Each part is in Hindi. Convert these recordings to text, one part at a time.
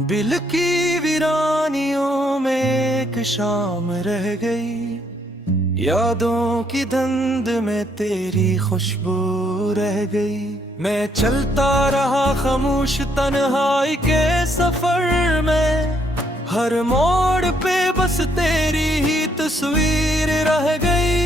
दिल की वीरानियों में एक शाम रह गई, यादों की धुंध में तेरी खुशबू रह गई। मैं चलता रहा खामोश तन्हाई के सफर में, हर मोड़ पे बस तेरी ही तस्वीर रह गई।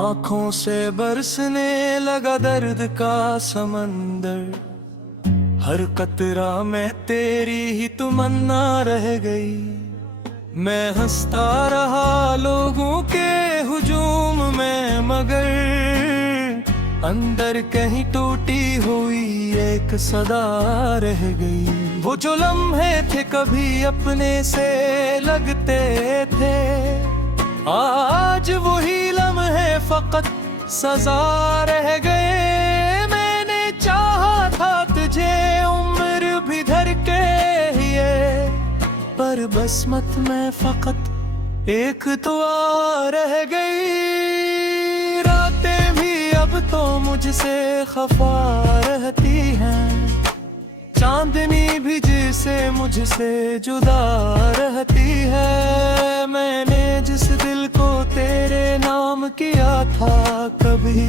आँखों से बरसने लगा दर्द का समंदर, हर कतरा में तेरी ही तमन्ना रह गई। मैं हंसता रहा लोगों के हुजूम में, मगर अंदर कहीं टूटी हुई एक सदा रह गई। वो जो लम्हे थे कभी अपने से लगते थे, आज वही लम्हे फकत सजा रह गए। मैंने चाहा था तुझे उम्र भी धर के ये, पर बसमत में फकत एक दुआ रह गई। रातें भी अब तो मुझसे खफा रहती हैं, चांदनी भी जिसे मुझसे जुदा रहती है। मैंने जिस दिल को तेरे नाम किया था कभी,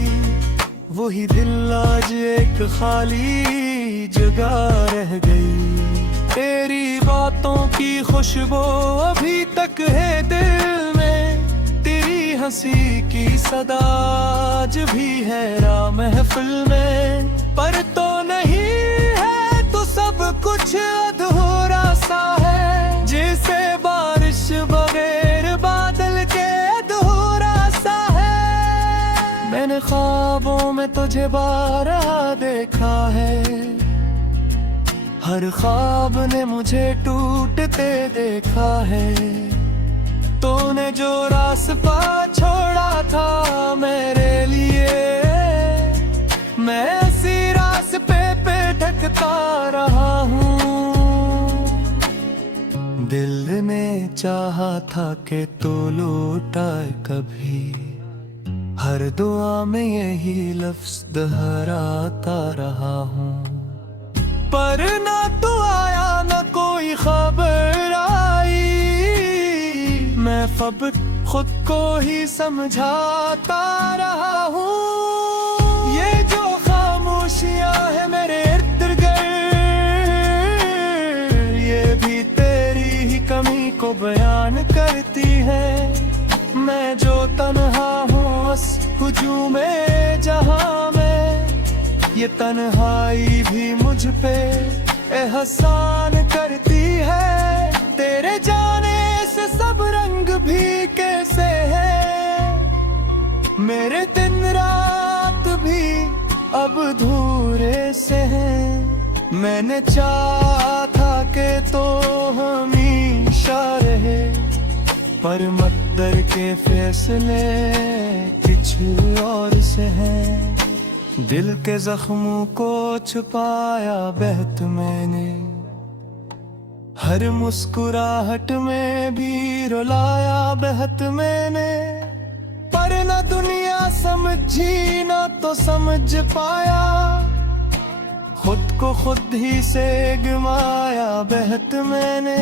वही दिल आज एक खाली जगह रह गई। तेरी बातों की खुशबू अभी तक है दिल में, तेरी हंसी की सदा आज भी है राह महफिल में। पर तो नहीं है तो सब कुछ अधूरा सा है, जैसे बारिश बगैर बादल के अधूरा सा है। मैंने ख्वाबों में तुझे बारहा देखा है, हर ख्वाब ने मुझे टूटते देखा है। तूने जो रास्ता छोड़ा था मेरे लिए, मैं इसी रास्ते पे भटकता रहा हूँ। दिल ने चाहा था कि तू लौटाए कभी, हर दुआ में यही लफ्ज दोहराता रहा हूँ। पर ना तू आया ना कोई खबर आई, मैं अब खुद को ही समझाता रहा हूँ। ये जो खामोशियाँ है मेरे इर्द गिर्द, ये भी तेरी ही कमी को बयान करती है। मैं जो तन्हा हूँ उस हुजूम में जहाँ में, ये तन्हाई भी मुझ पे एहसान करती है। तेरे जाने से सब रंग भी कैसे है, मेरे दिन रात भी अब अधूरे से हैं। मैंने चाहा था कि तो हमेशा रहे, पर मकदर के फैसले कुछ और से हैं। दिल के जख्मों को छुपाया बहत मैंने, हर मुस्कुराहट में भी रुलाया बहत मैंने। पर न दुनिया समझी न तो समझ पाया, खुद को खुद ही से गमाया बहत मैंने।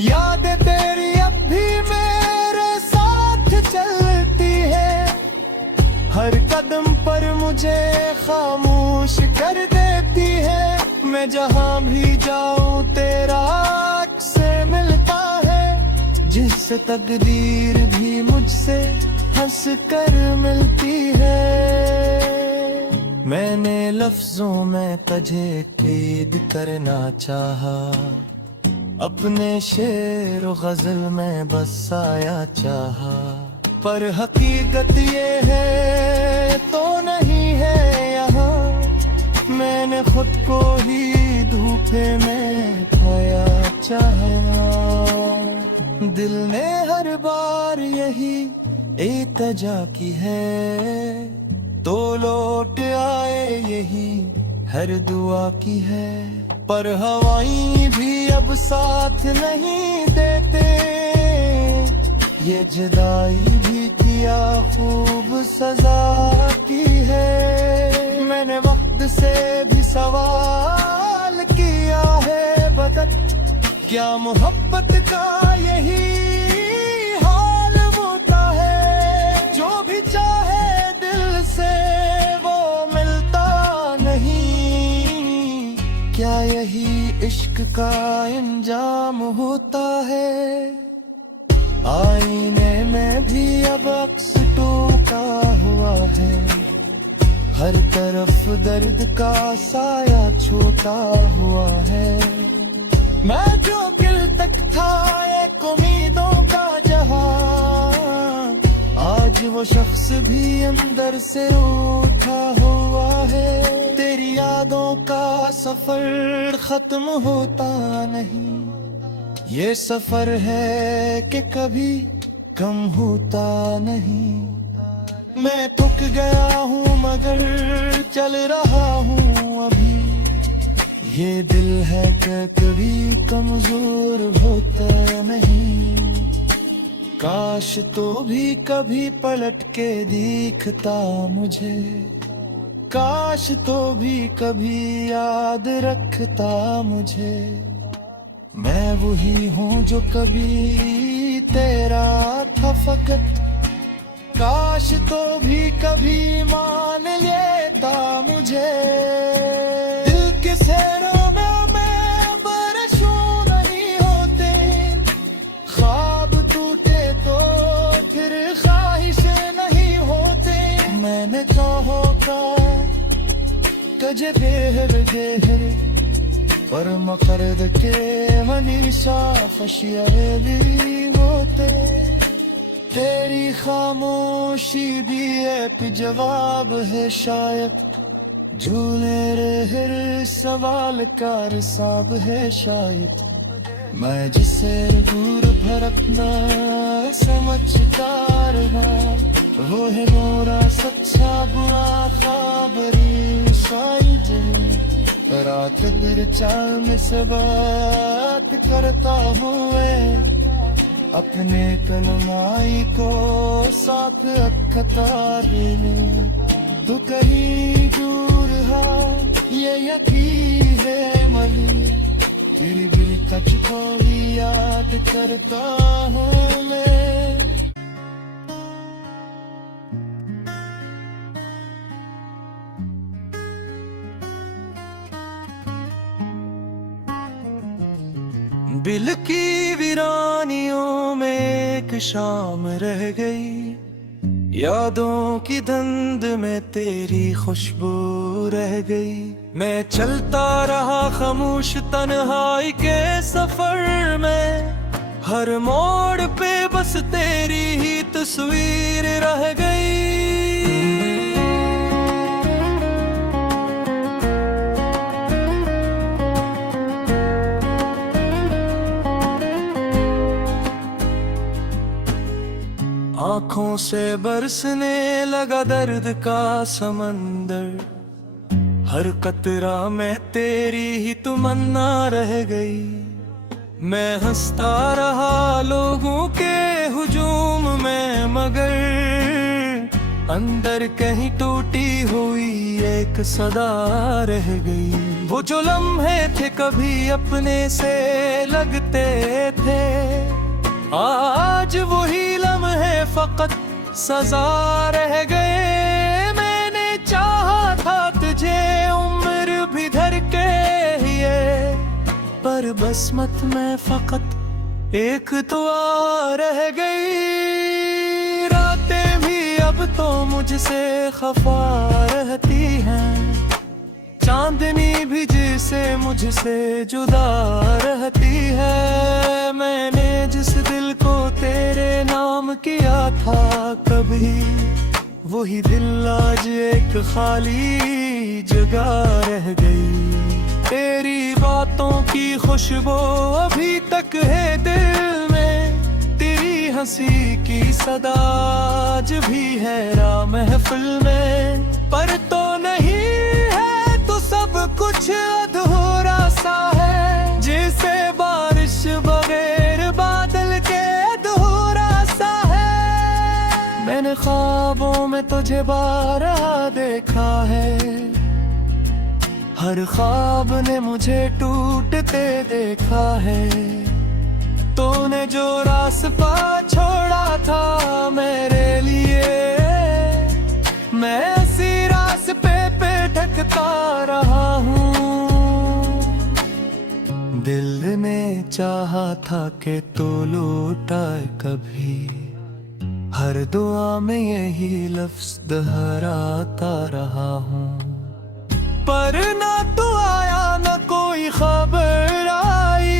यादें तेरी अब भी मेरे साथ चलती है, हर कदम पर मुझे खामोश कर देती है। मैं जहाँ भी जाऊँ तेरा अक्स मिलता है, जिससे तकदीर भी मुझसे हंस कर मिलती है। मैंने लफ्जों में तुझे कैद करना चाहा, अपने शेर व गजल में बसाया चाहा। पर हकीकत ये है तो नहीं है यहाँ, मैंने खुद को ही धूपे में पाया चाहा। दिल ने हर बार यही इल्तिजा की है, तो लौट आए यही हर दुआ की है। पर हवाएं भी अब साथ नहीं देते। ये जुदाई भी किया खूब सजा की है। मैंने वक्त से भी सवाल किया है, बता क्या मोहब्बत का यही हाल होता है? जो भी चाहे दिल से वो मिलता नहीं। क्या यही इश्क का इंजाम होता है? आईने में भी अब अक्स टूटा हुआ है। हर तरफ दर्द का साया छोटा हुआ है। मैं जो दिल तक था एक उम्मीदों का जहां, आज वो शख्स भी अंदर से उठा हुआ है। तेरी यादों का सफर खत्म होता नहीं। ये सफर है कि कभी कम होता नहीं। मैं थक गया हूँ मगर चल रहा हूँ अभी। ये दिल है कि कभी कमजोर होता नहीं। काश तो भी कभी पलट के दिखता मुझे। काश तो भी कभी याद रखता मुझे। मैं वही हूँ जो कभी तेरा था फकत। काश तो भी कभी मान लेता मुझे। दिल के सहरों में बरसों नहीं होते। ख्वाब टूटे तो फिर ख्वाहिशें नहीं होते। मैंने कहो का कजे बेहर गेहर पर मकरद के मनीषा फशिया भी होते। तेरी खामोशी भी एक जवाब है शायद। झूले हर सवाल का रसाब है शायद। मैं जिसे दूर भरकना समझता रहा, वो है मोरा सच्चा बुरा खबरी शायद। रात भर चाल में से बात करता हूँ अपने कलमाई को साथ कतार में। तू कहीं दूर है ये यकीन है मगर फिर भी तुझको ही याद करता हूँ मैं। दिल की वीरानियों में एक शाम रह गई। यादों की धुंध में तेरी खुशबू रह गई। मैं चलता रहा खामोश तन्हाई के सफर में। हर मोड़ पे बस तेरी ही तस्वीर रह गई। आँखों से बरसने लगा दर्द का समंदर। हर कतरा में तेरी ही तमन्ना रह गई। मैं हंसता रहा लोगों के हुजूम में मगर अंदर कहीं टूटी हुई एक सदा रह गई। वो जो लम्हे थे कभी अपने से लगते थे, आज वही लम्हे फकत सजा रह गए। मैंने चाहा था तुझे उम्र भी धर के ये, पर बसमत में फकत एक दुआ रह गई। रातें भी अब तो मुझसे खफा रहती हैं। चांदनी भी जिसे मुझसे जुदा रहती है। मैंने जिस दिल को तेरे नाम किया था कभी, वही दिल आज एक खाली जगह रह गई। तेरी बातों की खुशबू अभी तक है दिल में। तेरी हंसी की सदा आज भी है राह महफिल में। पर तो नहीं है तो सब कुछ अधूरा सा है, जिसे बारिश बगैर बादल के अधूरा सा है। मैंने ख्वाबों में तुझे बारहा देखा है, हर ख्वाब ने मुझे टूटते देखा है। तूने जो रास्ता छोड़ा था मेरे लिए, मैं इसी रास्ते पे भटकता रहा हूँ। दिल ने चाहा था कि तू लौटाए कभी, हर दुआ में यही लफ्ज़ दोहराता रहा हूँ। पर ना तू आया ना कोई खबर आई,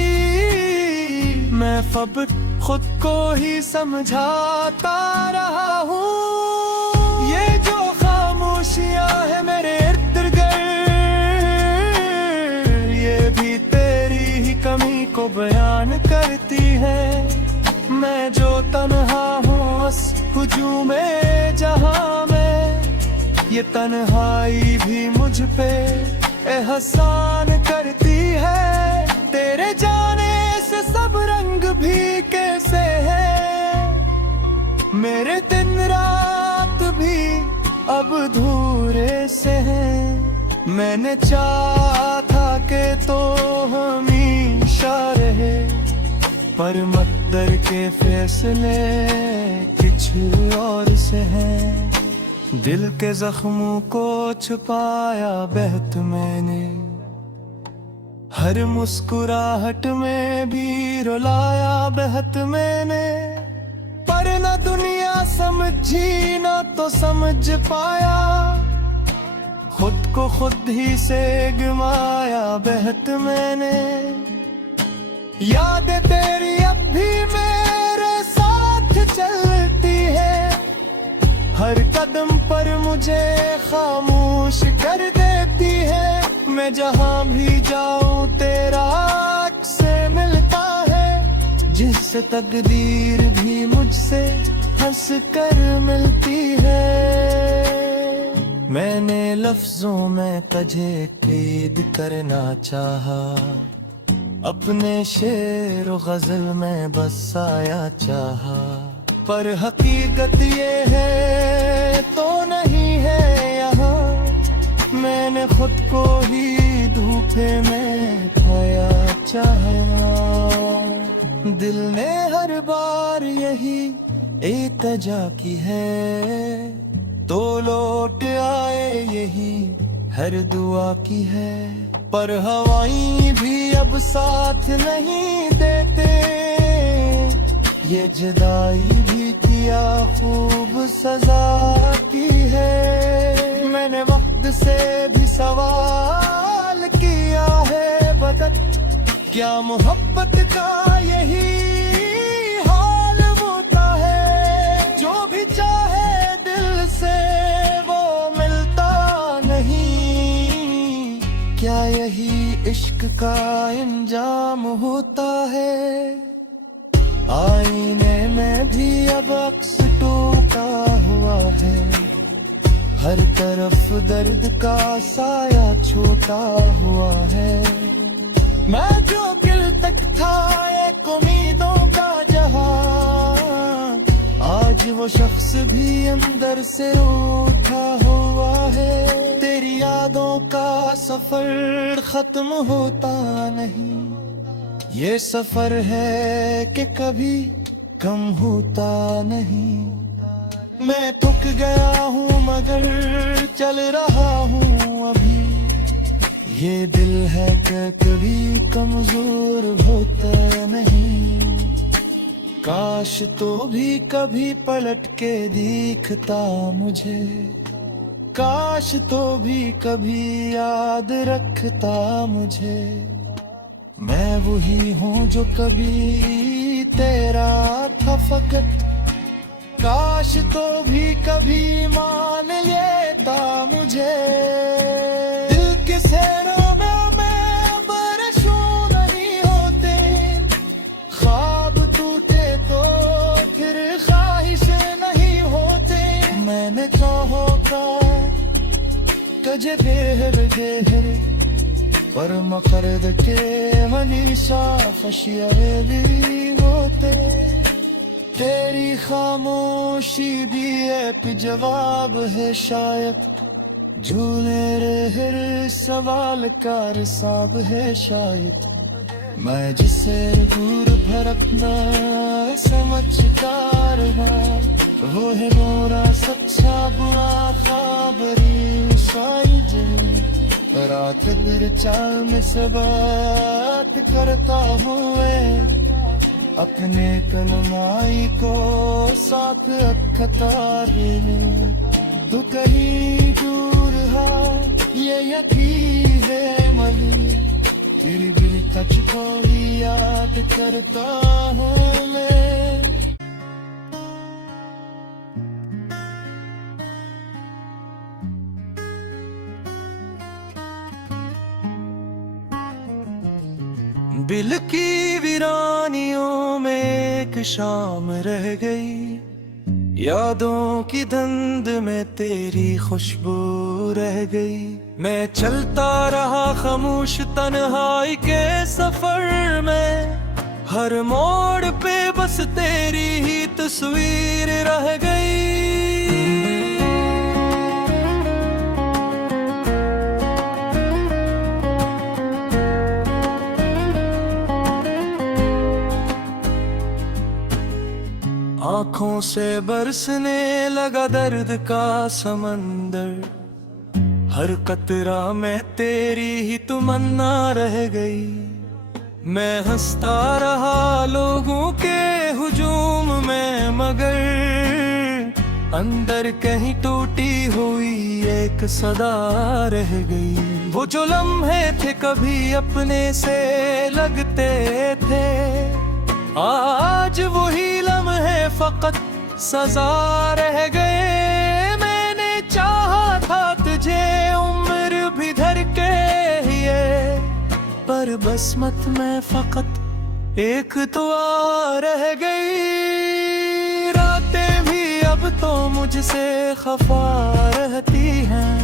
मैं अब खुद को ही समझाता रहा हूँ। ये जो खामोशियां है मेरे इर्द गिर्द, ये भी तेरी ही कमी को बयान करती है। मैं जो तन्हा हूँ इस हुजूम जहां में, ये तन्हाई भी मुझ पे एहसान करती है। तेरे जाने से सब रंग भी कैसे है, मेरे दिन रात भी अब अधूरे से हैं। मैंने चाहा था कि तो हमेशा रहे, पर मक़दर के फैसले कुछ और से हैं। दिल के जख्मों को छुपाया बेहद मैंने, हर मुस्कुराहट में भी रुलाया बेहद मैंने। पर न दुनिया समझी न तो समझ पाया, खुद को खुद ही से गमाया बेहद मैंने। यादें तेरी अब भी मेरे साथ चलती है, हर कदम पर मुझे खामोश कर देती है। मैं जहां भी जाऊं तेरा अक्स मिलता है, जिससे तकदीर भी मुझसे हंस कर मिलती है। मैंने लफ्जों में तुझे कैद करना चाहा, अपने शेर व गजल में बसाया चाहा। पर हकीकत ये है तो नहीं है यहाँ, मैंने खुद को ही धूपे में खाया चाहा। दिल ने हर बार यही इल्तिजा की है, तो लौट आए यही हर दुआ की है। पर हवाएं भी अब साथ नहीं देते, ये जुदाई भी किया खूब सजा की है। मैंने वक्त से भी सवाल किया है बकत, क्या मोहब्बत का यही हाल होता है। जो भी चाहे दिल से वो मिलता नहीं, क्या यही इश्क का इंजाम होता है। आईने में भी अब अक्स टूटा हुआ है, हर तरफ दर्द का साया छोटा हुआ है। मैं जो दिल तक था एक उम्मीदों का जहां, आज वो शख्स भी अंदर से रूठा हुआ है। तेरी यादों का सफर खत्म होता नहीं, ये सफर है कि कभी कम होता नहीं। मैं थक गया हूँ मगर चल रहा हूँ अभी, ये दिल है कि कभी कमजोर होता नहीं। काश तो भी कभी पलट के दिखता मुझे, काश तो भी कभी याद रखता मुझे। मैं वही हूँ जो कभी तेरा था फकत, काश तो भी कभी मान लेता मुझे। दिल के सहरों में मैं बरसूं नहीं होते, ख्वाब टूटे तो फिर ख्वाहिशें नहीं होते। मैंने चाहों का तुझे बेहर पर मकरद के मनीषा फशियली होते तेरी खामोशी भी एक जवाब है शायद झूले रहे सवाल का रसाब है शायद मैं जिसे दूर भरकना समझता रहा वो है मोरा सच्चा बुरा खबरी साइज रात दिन चाल में से बात करता हूँ अपने कलमाई को साथ अखतार में तू कहीं दूर हा ये यकी है मली तेरी दिल तुझको ही याद करता हूँ मैं बिल की वीरानियों में एक शाम रह गई यादों की धुंध में तेरी खुशबू रह गई मैं चलता रहा खामोश तन्हाई के सफर में हर मोड़ पे बस तेरी ही तस्वीर रह गई आँखों से बरसने लगा दर्द का समंदर हर कतरा में तेरी ही तमन्ना रह गई मैं हंसता रहा लोगों के हुजूम में मगर अंदर कहीं टूटी हुई एक सदा रह गई वो जो लम्हे थे कभी अपने से लगते थे आज वही लम्हे फकत सजा रह गए मैंने चाहा था तुझे उम्र भी धर के ये पर बसमत में फकत एक दुआ रह गई रातें भी अब तो मुझसे खफा रहती हैं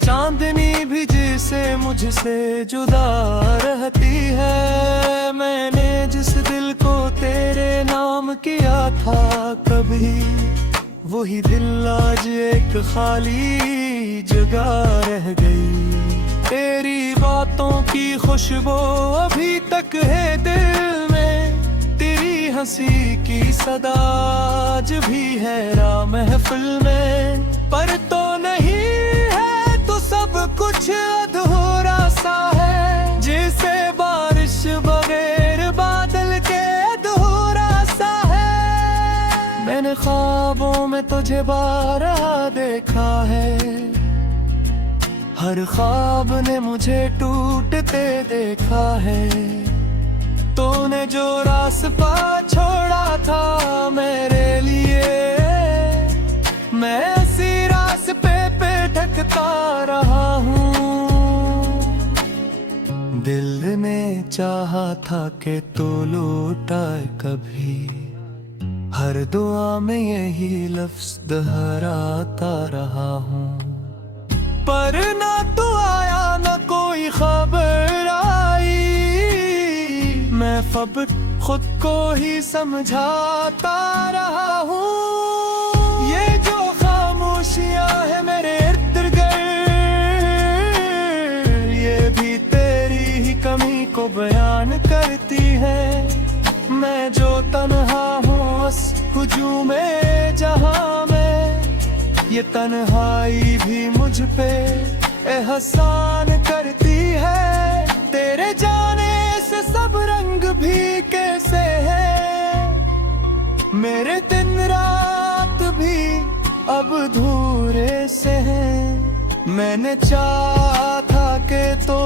चांदनी भी जिसे मुझसे जुदा रहती है मैंने जिस दिल को तेरे नाम किया था कभी वही दिल आज एक खाली जगह रह गई तेरी बातों की खुशबू अभी तक है दिल में तेरी हंसी की सदा आज भी है राह महफिल में पर तो नहीं है तो सब कुछ अधूरा सा है जैसे बारिश बगैर बादल के अधूरा सा है मैंने ख्वाबों में तुझे बारहा देखा है हर ख्वाब ने मुझे टूटते देखा है तूने जो रास्ता छोड़ा था मेरे लिए मैं इसी रास्ते पे भटकता रहा हूँ दिल ने चाहा था कि तू लौटाए कभी हर दुआ में यही लफ्ज दोहराता रहा हूँ पर ना तू आया ना कोई खबर आई मैं अब खुद को ही समझाता रहा हूँ ये जो खामोशियां है मेरे इर्द गिर्द ये भी तेरी ही कमी को बयान करती है मैं जो तन्हा हूँ बस हुजूम में जहां में ये तन्हाई भी मुझ पे एहसान करती है तेरे जाने से सब रंग भी कैसे है मेरे दिन रात भी अब अधूरे से हैं मैंने चाहा था कि तो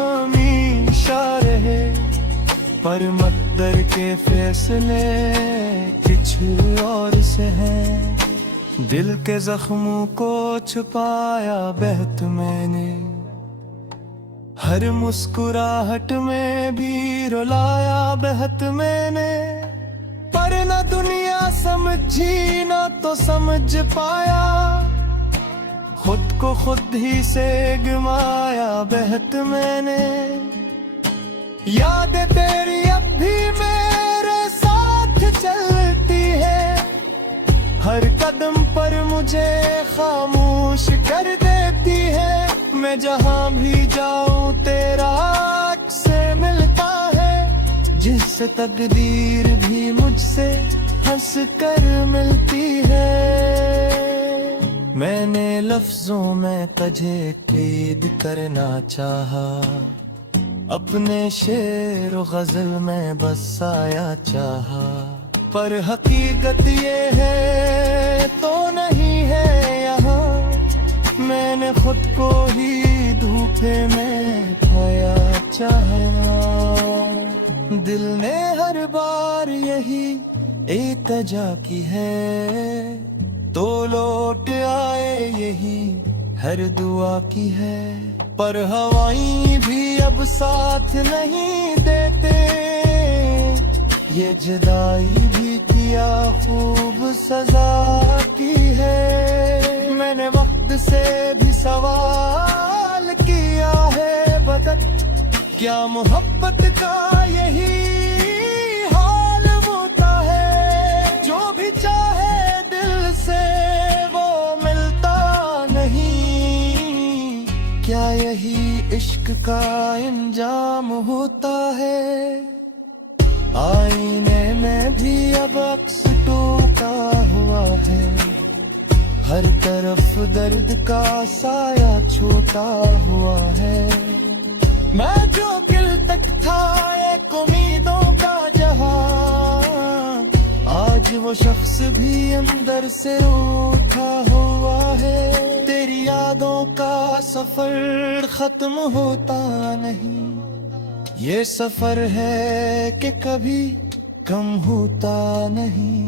हमेशा रहे पर मकदर के फैसले कुछ और से हैं दिल के जख्मों को छुपाया बहत मैंने हर मुस्कुराहट में भी रुलाया बहत मैंने पर न दुनिया समझी न तो समझ पाया खुद को खुद ही से गमाया बहत मैंने, यादें तेरी अब भी मेरे साथ चलती है, हर कदम पर मुझे खामोश कर देती है। मैं जहाँ भी जाऊँ तेरा अक्स मिलता है, जिससे तकदीर भी मुझसे हंस कर मिलती है। मैंने लफ्जों में तुझे कैद करना चाहा, अपने शेर गजल में बसाया चाहा, पर हकीकत ये है तो नहीं है यहाँ। मैंने खुद को ही धूपे में पाया चाहा, दिल ने हर बार यही इल्तिजा की है, तो लौट आए यही हर दुआ की है। पर हवाएं भी अब साथ नहीं देते, ये जुदाई भी किया खूब सजा की है। मैंने वक्त से भी सवाल किया है, बता क्या मोहब्बत का यही हाल होता है, जो भी चाहे दिल से वो मिलता नहीं। क्या यही इश्क का इंजाम होता है? आईने में भी अब अक्स टूटा हुआ है, हर तरफ दर्द का साया छोटा हुआ है। मैं जो दिल तक था एक उम्मीदों का जहां, आज वो शख्स भी अंदर से उठा हुआ है। तेरी यादों का सफर खत्म होता नहीं, ये सफर है कि कभी कम होता नहीं।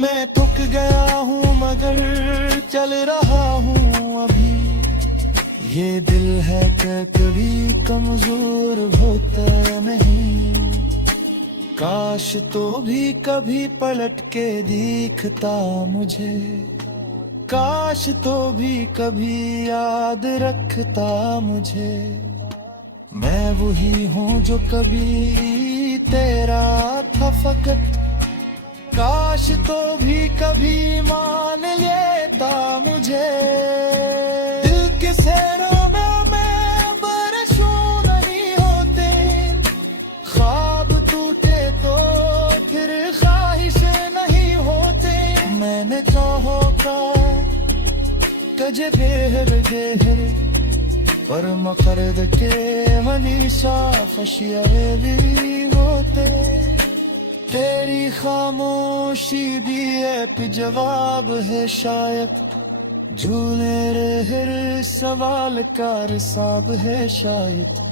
मैं थक गया हूँ मगर चल रहा हूँ अभी, ये दिल है कि कभी कमजोर होता नहीं। काश तो भी कभी पलट के दिखता मुझे, काश तो भी कभी याद रखता मुझे। मैं वही हूँ जो कभी तेरा था फकत, काश तो भी कभी मान लेता मुझे। दिल के सैरों में मैं बरसों नहीं होते, ख्वाब टूटे तो फिर ख्वाहिशें नहीं होते। मैंने चाहों का तुझे बेहर गेहर, पर मकरद के मनीषा फशियाए भी होते। तेरी खामोशी भी एक जवाब है शायद, झूले हर सवाल का रिसाब है शायद।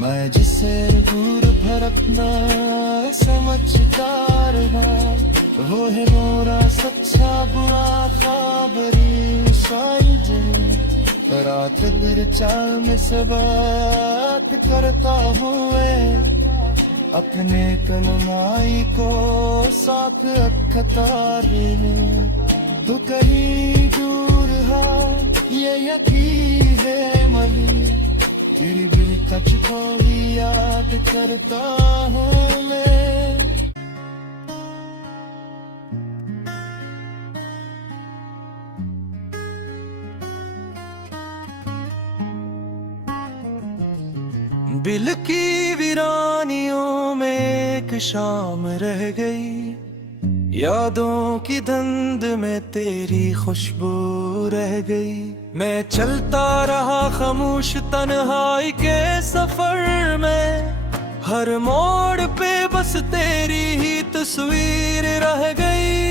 मैं जिसे दूर भरकना समझता रहा, वो है मोरा सच्चा बुरा खबरी शायद। रात भर चांद से बात करता हुए, अपने कलमाई को साथ कतार में। तू कहीं दूर है ये यकीन है मली, तेरी दिल कच को ही याद करता हूँ मैं। दिल की वीरानियों में एक शाम रह गई, यादों की धुंध में तेरी खुशबू रह गई। मैं चलता रहा खामोश तन्हाई के सफर में, हर मोड़ पे बस तेरी ही तस्वीर रह गई।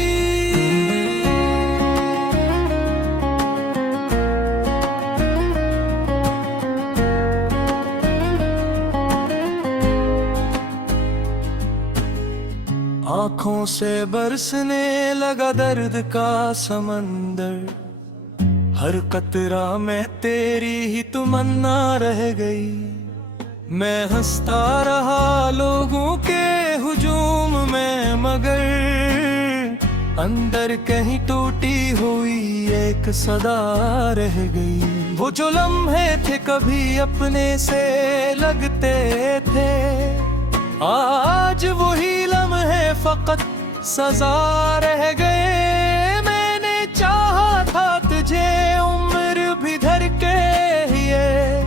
आँखों से बरसने लगा दर्द का समंदर, हर कतरा में तेरी ही तमन्ना रह गई। मैं हंसता रहा लोगों के हुजूम में, मगर अंदर कहीं टूटी हुई एक सदा रह गई। वो जो लम्हे थे कभी अपने से लगते थे, आज वही लम्हे फकत सजा रह गए। मैंने चाहा था तुझे उम्र भी धर के ये,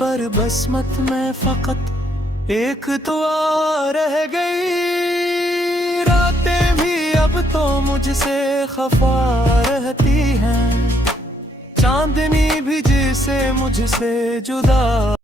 पर बसमत में फकत एक दुआ रह गई। रातें भी अब तो मुझसे खफा रहती हैं, चांदनी भी जिसे मुझसे जुदा